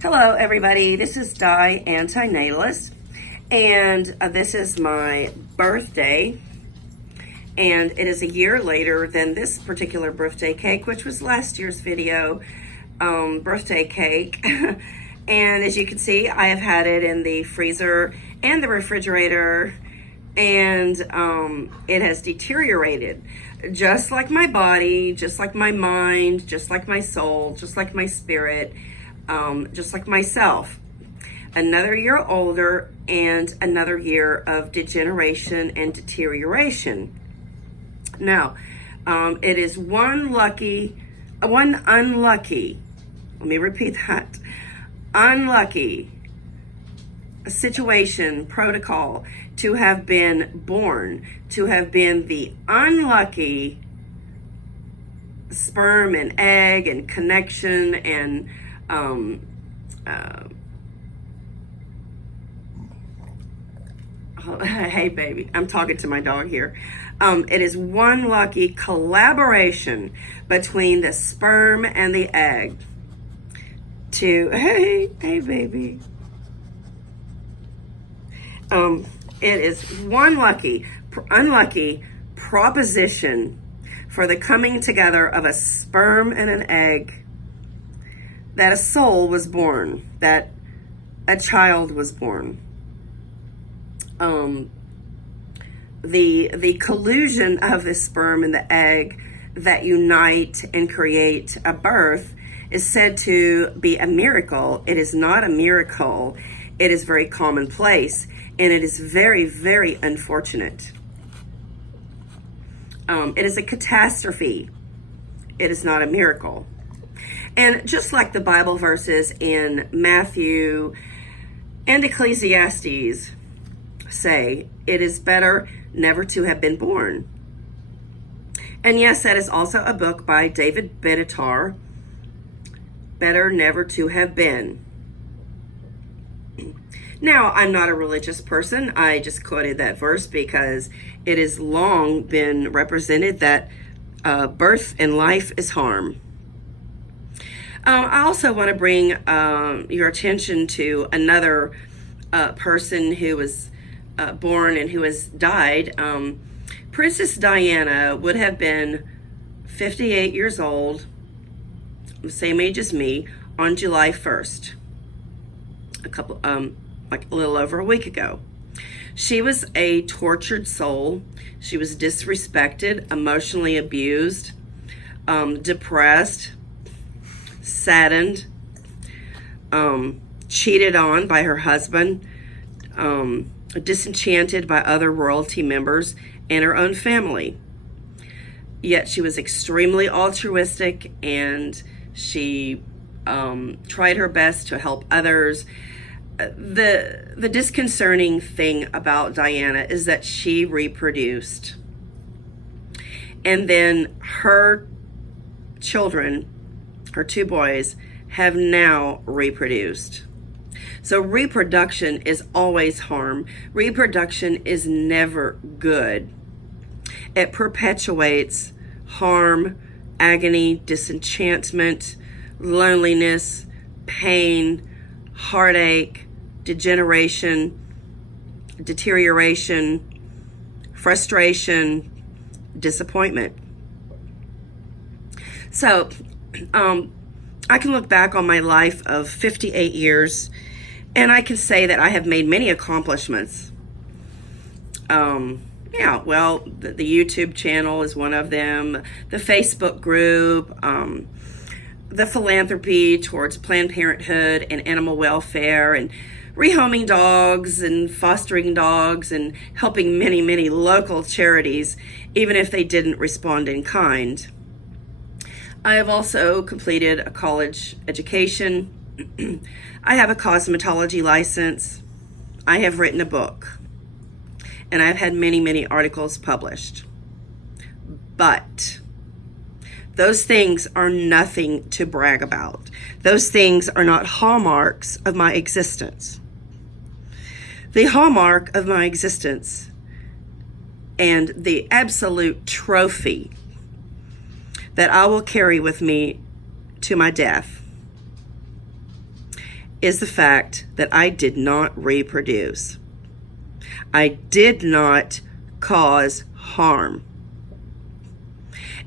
Hello everybody, this is Di Antinatalist, and this is my birthday, and it is a year later than this particular birthday cake, which was last year's video birthday cake. And as you can see, I have had it in the freezer and the refrigerator, and it has deteriorated, just like my body, just like my mind, just like my soul, just like my spirit, just like myself. Another year older and another year of degeneration and deterioration. Now, it is one unlucky, let me repeat that, unlucky situation, protocol, to have been born, to have been the unlucky sperm and egg and connection and hey baby, I'm talking to my dog here. It is one lucky collaboration between the sperm and the egg to, hey baby. It is one unlucky proposition for the coming together of a sperm and an egg, that a soul was born, that a child was born. The collusion of the sperm and the egg that unite and create a birth is said to be a miracle. It is not a miracle. It is very commonplace, and it is very, very unfortunate. It is a catastrophe. It is not a miracle. And just like the Bible verses in Matthew and Ecclesiastes say, it is better never to have been born. And yes, that is also a book by David Bestow, Better Never to Have Been. Now, I'm not a religious person. I just quoted that verse because it has long been represented that birth and life is harm. I also want to bring your attention to another person who was born and who has died. Princess Diana would have been 58 years old, the same age as me, on July 1st, like a little over a week ago. She was a tortured soul. She was disrespected, emotionally abused, depressed, saddened, cheated on by her husband, disenchanted by other royalty members and her own family. Yet she was extremely altruistic, and she tried her best to help others. The disconcerting thing about Diana is that she reproduced, and then her children, her two boys, have now reproduced. So reproduction is always harm. Reproduction is never good. It perpetuates harm, agony, disenchantment, loneliness, pain, heartache, degeneration, deterioration, frustration, disappointment. So, I can look back on my life of 58 years, and I can say that I have made many accomplishments. Yeah, well, the YouTube channel is one of them, the Facebook group, the philanthropy towards Planned Parenthood and animal welfare, and rehoming dogs and fostering dogs, and helping many, many local charities, even if they didn't respond in kind. I have also completed a college education. I have a cosmetology license. I have written a book, and I've had many, many articles published. But those things are nothing to brag about. Those things are not hallmarks of my existence. The hallmark of my existence and the absolute trophy that I will carry with me to my death is the fact that I did not reproduce. I did not cause harm.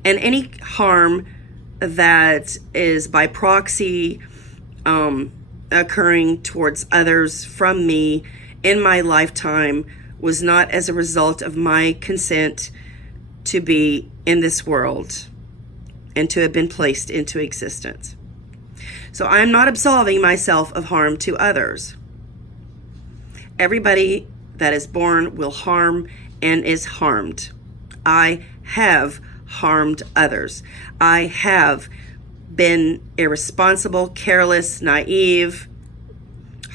And any harm that is by proxy occurring towards others from me in my lifetime was not as a result of my consent to be in this world and to have been placed into existence. So I am not absolving myself of harm to others. Everybody that is born will harm and is harmed. I have harmed others. I have been irresponsible, careless, naive,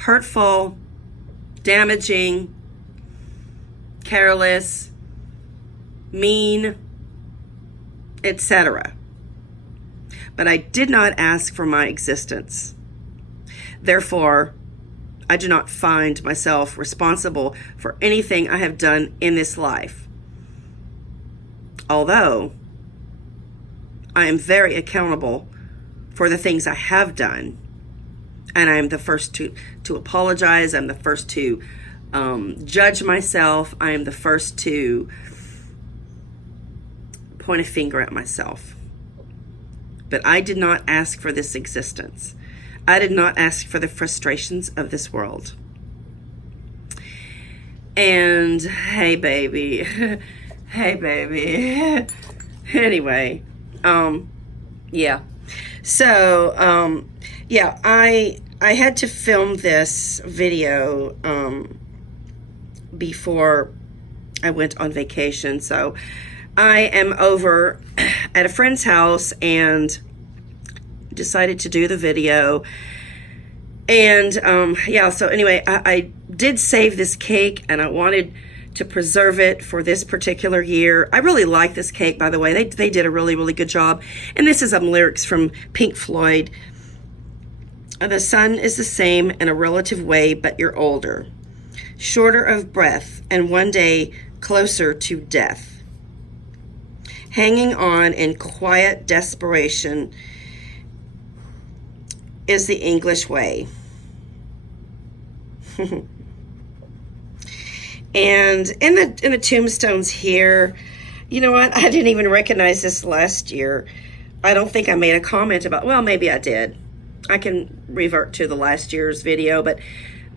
hurtful, damaging, careless, mean, etc. But I did not ask for my existence. Therefore, I do not find myself responsible for anything I have done in this life. Although I am very accountable for the things I have done, and I am the first to apologize. I'm the first to judge myself. I am the first to point a finger at myself. But I did not ask for this existence. I did not ask for the frustrations of this world. And hey, baby. Hey, baby. Anyway, yeah. So, yeah, I had to film this video before I went on vacation. So I am over at a friend's house and decided to do the video. And yeah, so anyway, I did save this cake and I wanted to preserve it for this particular year. I really like this cake, by the way. They did a really, really good job. And this is some lyrics from Pink Floyd. The sun is the same in a relative way, but you're older, shorter of breath, and one day closer to death. Hanging on in quiet desperation is the English way. And in the tombstones here, you know what? I didn't even recognize this last year. I don't think I made a comment about, well, maybe I did. I can revert to the last year's video, but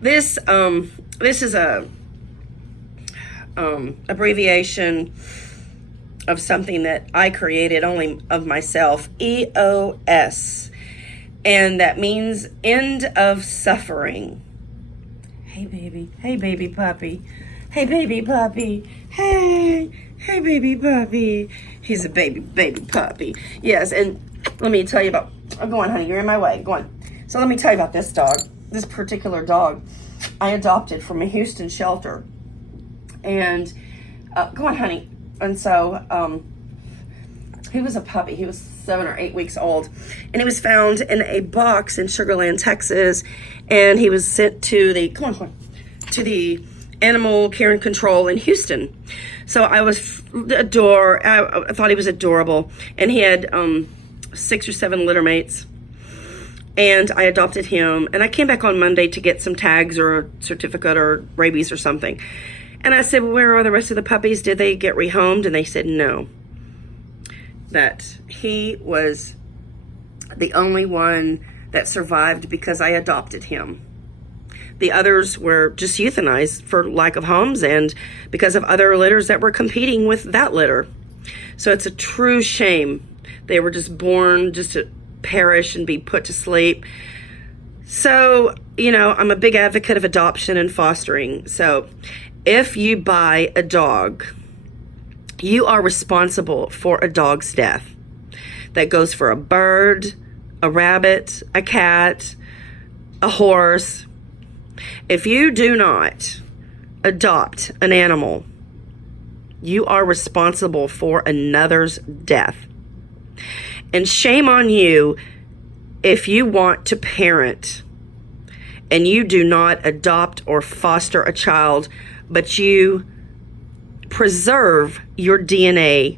this is a abbreviation of something that I created only of myself, EOS, and that means end of suffering. Hey baby puppy. Hey, baby puppy. Hey, baby puppy. He's a baby puppy. Yes, and let me tell you about, go on, honey, you're in my way. Go on. So let me tell you about this dog. This particular dog I adopted from a Houston shelter. And, go on, honey. And so, he was a puppy. He was 7 or 8 weeks old. And he was found in a box in Sugar Land, Texas. And he was sent to the, to the animal care and control in Houston. So I was I thought he was adorable, and he had 6 or 7 litter mates, and I adopted him. And I came back on Monday to get some tags or a certificate or rabies or something. And I said, well, where are the rest of the puppies? Did they get rehomed? And they said no, that he was the only one that survived because I adopted him. The others were just euthanized for lack of homes and because of other litters that were competing with that litter. So it's a true shame. They were just born just to perish and be put to sleep. So, you know, I'm a big advocate of adoption and fostering. So if you buy a dog, you are responsible for a dog's death. That goes for a bird, a rabbit, a cat, a horse. If you do not adopt an animal, you are responsible for another's death. And shame on you if you want to parent and you do not adopt or foster a child, but you preserve your DNA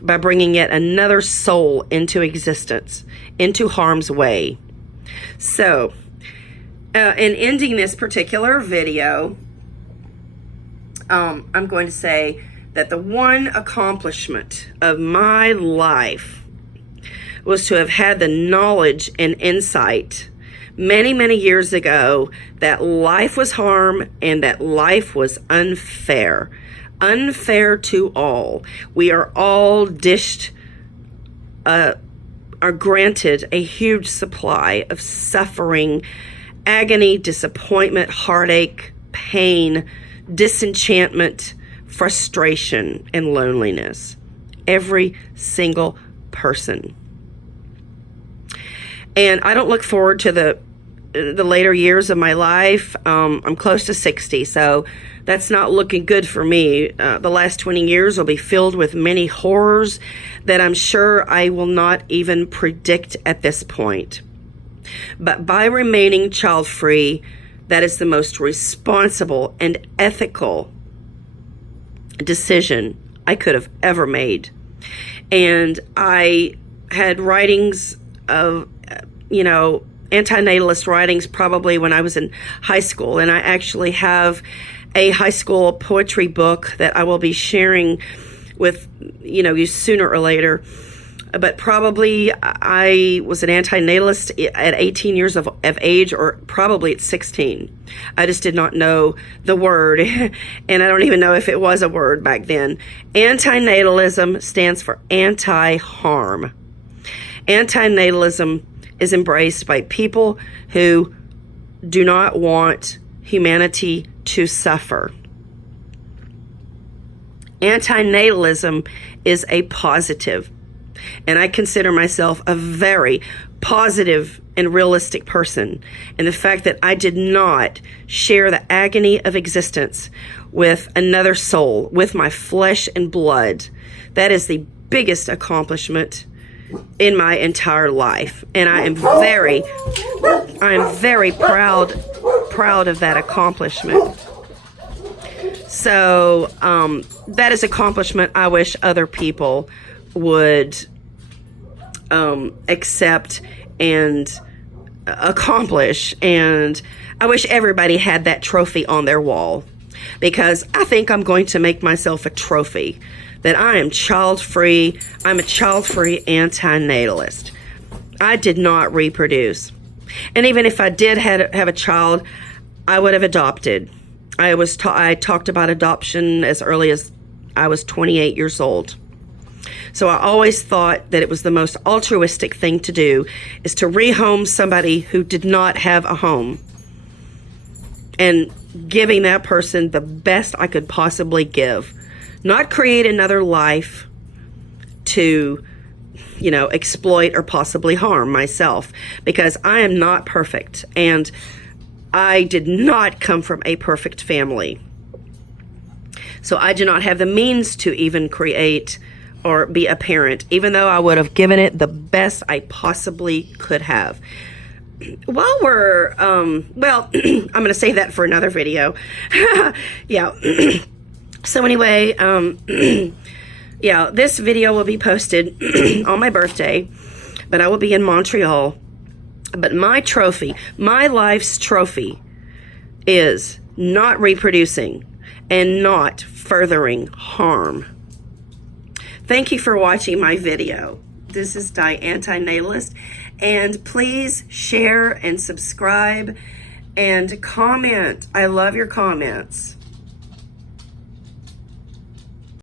by bringing yet another soul into existence, into harm's way. So, in ending this particular video, I'm going to say that the one accomplishment of my life was to have had the knowledge and insight many, many years ago that life was harm and that life was unfair. Unfair to all. We are all dished, are granted a huge supply of suffering, agony, disappointment, heartache, pain, disenchantment, frustration, and loneliness. Every single person. And I don't look forward to the later years of my life. I'm close to 60, so that's not looking good for me. The last 20 years will be filled with many horrors that I'm sure I will not even predict at this point. But by remaining child-free, that is the most responsible and ethical decision I could have ever made. And I had writings of, antinatalist writings probably when I was in high school. And I actually have a high school poetry book that I will be sharing with, you sooner or later. But probably I was an antinatalist at 18 years of age, or probably at 16. I just did not know the word, and I don't even know if it was a word back then. Antinatalism stands for anti-harm. Antinatalism is embraced by people who do not want humanity to suffer. Antinatalism is a positive. And I consider myself a very positive and realistic person. And the fact that I did not share the agony of existence with another soul, with my flesh and blood, that is the biggest accomplishment in my entire life. And I am very proud of that accomplishment. So that is accomplishment I wish other people would accept and accomplish. And I wish everybody had that trophy on their wall, because I think I'm going to make myself a trophy that I am child-free. I'm a child-free antinatalist. I did not reproduce. And even if I did have a child, I would have adopted. I talked about adoption as early as I was 28 years old. So I always thought that it was the most altruistic thing to do, is to rehome somebody who did not have a home, and giving that person the best I could possibly give. Not create another life to, exploit or possibly harm myself, because I am not perfect, and I did not come from a perfect family. So I do not have the means to even create or be a parent, even though I would have given it the best I possibly could have. While we're, I'm going to save that for another video. Yeah. So anyway, this video will be posted on my birthday, but I will be in Montreal. But my trophy, my life's trophy, is not reproducing and not furthering harm. Thank you for watching my video. This is Di Antinatalist, and please share and subscribe and comment. I love your comments.